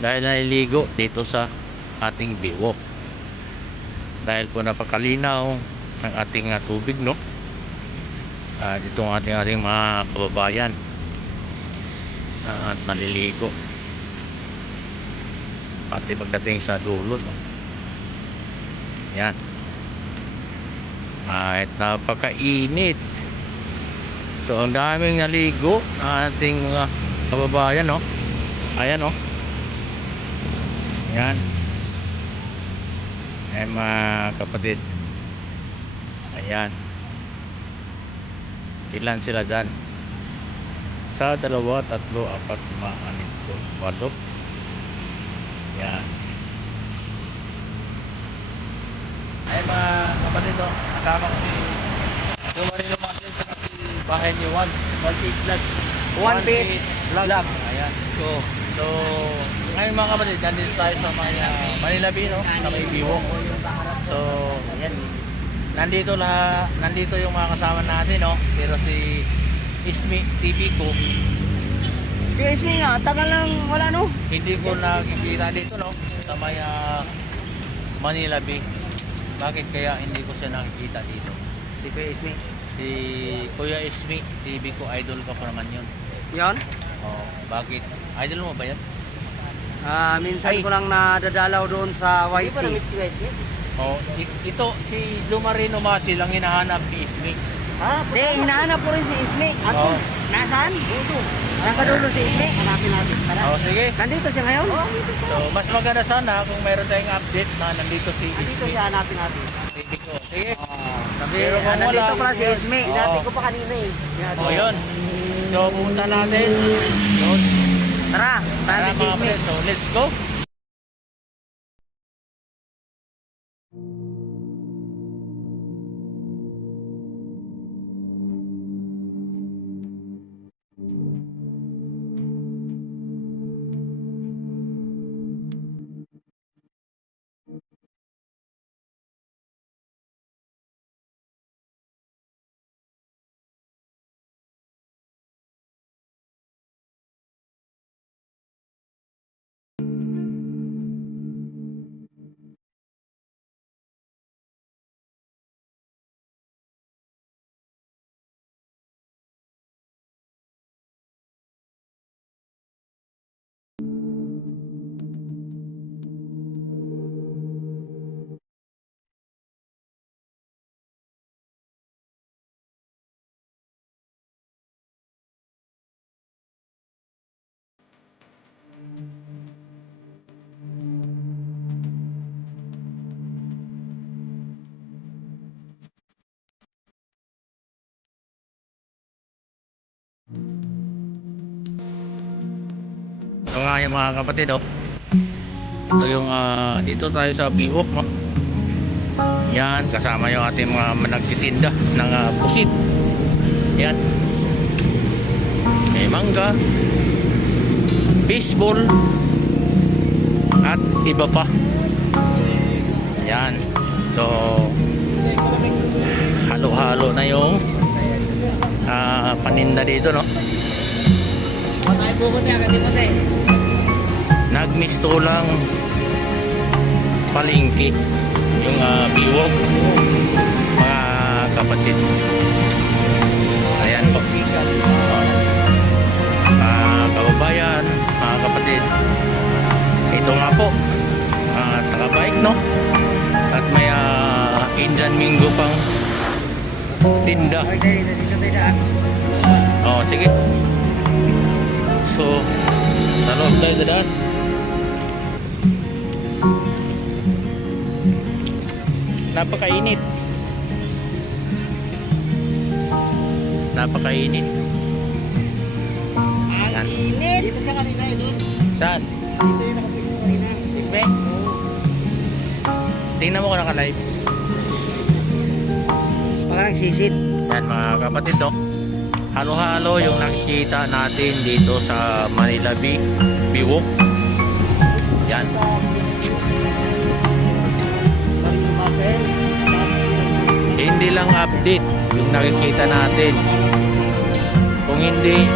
dahil naliligo dito sa ating biwok. Dahil po napakalinaw ng ating tubig, no? Dito ang ating mga kababayan at naliligo pati pagdating sa dulo, no? Yan, at napakainit. So ang daming naligo ng ating mga kababayan, no? Ayan, no? Yan, ay mga kapatid, ayan, ilan sila dyan? Sa 2, 3, 4, 5, 6, 8. Yan, ay mga kapatid, no? Kasama ko si Lumarino Martin sa si bahay ni One Piece Vlog. One Piece Vlog. Ayan. So ngayon mga kapatid, nandito tayo sa Manila Bay, no? Sa may Biwok. So ayan, nandito yung mga kasama natin, no? Pero si Ismi TV ko, Excuse me nga, tagal lang wala, no? hindi ko nakikita dito, no? Sa may Manila Bay. Bakit kaya hindi ko siya nakikita dito? Si Kuya Ismi. Si Kuya Ismi TV ko, idol ka pa naman yun. Yon? Oh, bakit? Idol mo ba yan? Minsan Ay. ko lang nadadalaw doon sa YT. Oh, ito si Lumarino Masil ang hinahanap ni Ismi. Hindi, hinahanap ko rin si Ismi. Oh. Nasaan? Nasa dulo si Ismi. Hanapin natin. Tara. Oh, sige. Nandito siya ngayon? So, mas maganda sana kung meron tayong update na nandito si Nandito Ismi. siya, hanapin natin. Sige ko. Sige. Sabi, Pero kung nandito wala, pala si Ismi. Oo. Hinati ko pa kanina eh. Oh, yun. So, pumunta natin. Yun. Tara, Tara tara si mga Ismi. kapatid. So, let's go. Ito nga yung mga kapatid, oh. Ito yung dito tayo sa Biwok, no? Yan, kasama yung ating mga nagtitinda ng pusit. Yan, may mangga, baseball, at iba pa. Yan, so halo-halo na yung paninda dito, no? Nagmisto lang palengke yung Biwok, mga kapatid. Ayan po, kababayan, mga kapatid, ito nga po, taga-bike, no? At may Indian Mingo pang tinda. Oh, sige. So, sa loob tayo dadaan. Napakainit. Napakainit. Yan. Init! Dito siya kanina yun. Saan? Dito yung nakapwesto kanina. Isme? Tingnan mo ko naka-live. Baka nagsisid. Yan mga kapatid, no? Halo-halo yung nakikita natin dito sa Manila Bay, Biwok. Yan. Hindi lang update yung nakikita natin. Kung hindi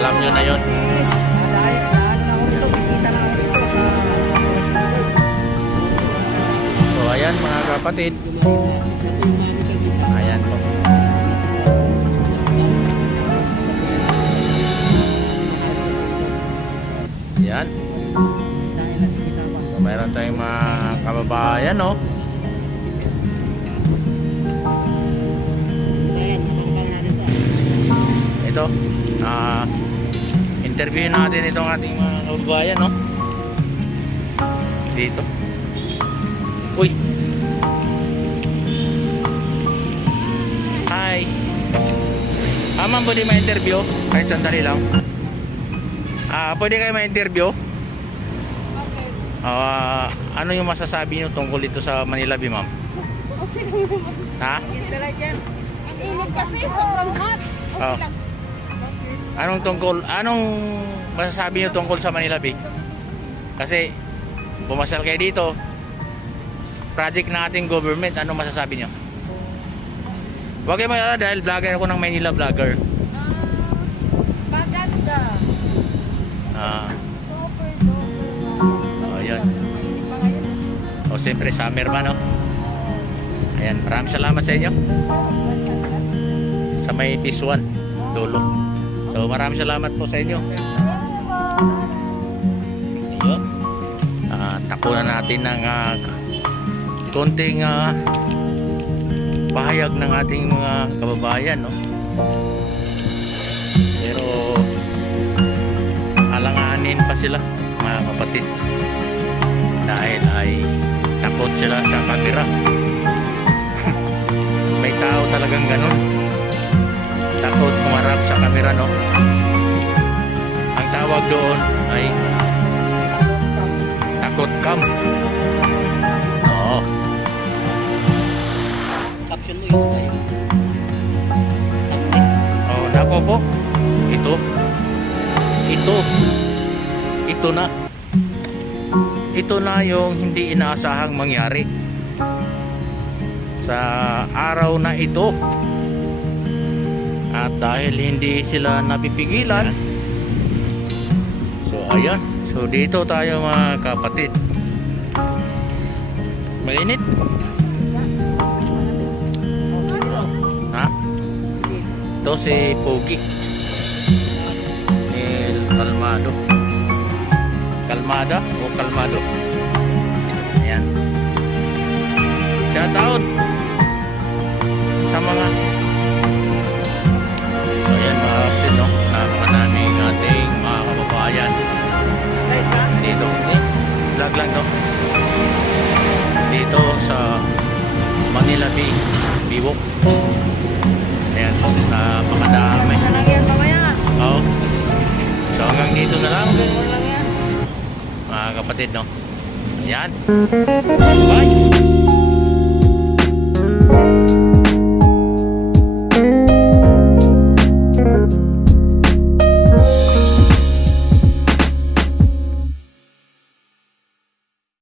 Alam nyo na yun. Yes. Dahil na ako rito, bisita lang ako rito sa So ayan mga kapatid. Ayan po. Yan. dahil nasikita ko. So, mayroon tayong mga kababayan, no? Ayan, tanggal natin ito. Ito. Interviewin natin itong ating mga kababayan, no? Dito. Uy. Hi. Ma'am, pwede ma-interview? Kahit sandali lang. Pwede kayo ma-interview? Ano yung masasabi nyo tungkol dito sa Manila Bay, ma'am? Ha? Yes, direct yan. Ang init kasi, sobrang hot. Oh. Anong masasabi nyo tungkol sa Manila Bay? Kasi pumasal kayo dito, project ng ating government, anong masasabi nyo? Huwag kayo mag-alala dahil vlogger ako ng Manila Vlogger. Maganda. Super duper. Ayan. Mainit pa ngayon. O siyempre summer man, no? Ayan, maraming salamat sa inyo. Sa may Pisuan, dulo. So maraming salamat po sa inyo. Ayun. Takunan natin ng konting pahayag ng ating mga kababayan, no? Pero alanganin pa sila, mga kapatid, dahil ay takot sila sa camera. May tao talagang ganun, takot kumarap sa camera, no? Ang tawag doon ay takot cam. Oo. Caption mo yun tayo. Oh, nako po. Ito na yung hindi inaasahang mangyari sa araw na ito. At dahil hindi sila napipigilan, so ayan, so dito tayo mga kapatid. Mainit. Ha? Ito si Pogi El Calmado. Kalmada o Kalmado. Ayan. Shout out sa mga, so ayan mga kapatid, no? Napanaming ating mga kababayan dito. Vlog lang to. Dito sa Manila Bay, Biwok. Ayan, napakadami. Na lang yan mamaya. Oo. So hanggang dito na lang Wala lang yan. mga kapatid, no? Ayan. Bye!